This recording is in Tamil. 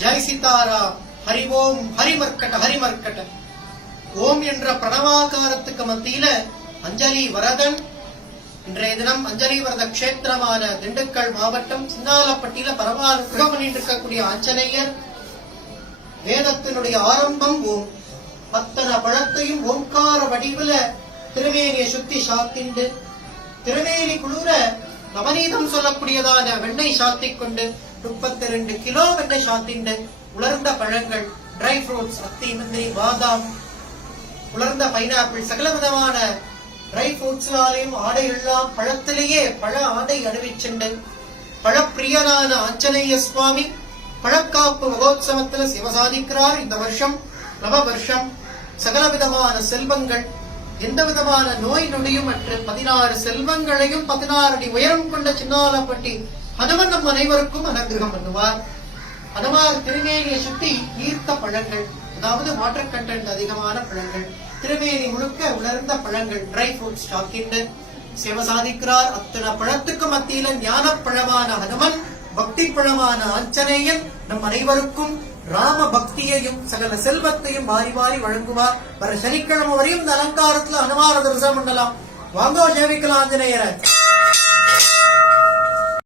ஜெய் சீதாராம். ஹரி ஓம் ஹரிமர்க்கட்ட ஹரிமர்க்கட்ட. ஓம் என்ற பிரணவாகாரத்துக்கு மத்தியில அஞ்சலி வரதன். இன்றைய தினம் அஞ்சலி வரத கஷேத்திரமான திண்டுக்கல் மாவட்டம் சின்னாலப்பட்டியில பரமானுகிரகம் பண்ணிட்டு இருக்கக்கூடிய ஆஞ்சநேயர். வேதத்தினுடைய ஆரம்பம் ஓம். பத்தன பழத்தையும் ஓம்கார வடிவுல திருவேணிய சுத்தி சாத்திண்டு, திருவேணி குளிர நவநீதம் சொல்லக்கூடியதான வெண்ணெய் சாத்திக் கொண்டு 32 கிலோ வெண்ணெய் சாத்திண்டு, உலர்ந்த பழங்கள், ட்ரை ஃப்ரூட்ஸ், அத்தி, முந்திரி, பாதாம், உலர்ந்த பைனாப்பிள், சகல விதமான ட்ரை ஃப்ரூட்ஸ்லாலையும் ஆடைகள்லாம் பழத்திலேயே பழ ஆடை அணிவிச்சுண்டு, பழப்பிரியனான ஆஞ்சநேய சுவாமி பழக்காப்பு மகோத்சவத்துல சிவசாதிக்கிறார். இந்த வருஷம் நவ வருஷம் சகல விதமான செல்வங்கள், எந்த விதமான நோய் நொடியும் அற்று 16 செல்வங்களையும் 16 அடி உயரம் கொண்ட சின்னாலப்பட்டி ஹனுமன் நம் அனைவருக்கும் அனுகிரகம் பண்ணுவார். ஹனுமார் திருமேனியை சுத்தி ஈர்த்த பழங்கள், அதாவது வாட்டர் கண்டென்ட் அதிகமான பழங்கள், திருமேனி முழுக்க உலர்ந்த பழங்கள், ட்ரை ஃப்ரூட்ஸ் ஸ்டாக்கிண்டு சிவசாதிக்கிறார். அத்தனை பழத்துக்கு மத்தியில ஞான பழமான ஹனுமன், பக்தி பழமான ஆஞ்சநேயன் நம் அனைவருக்கும் ராம பக்தியையும் சகல செல்வத்தையும் வாரி வாரி வழங்குவார். வர சனிக்கிழமை வரையும் இந்த அலங்காரத்துல ஹனுமார தரிசனம் பண்ணலாம். வாங்கோ சேவிக்கலாம் ஆஞ்சநேயரை.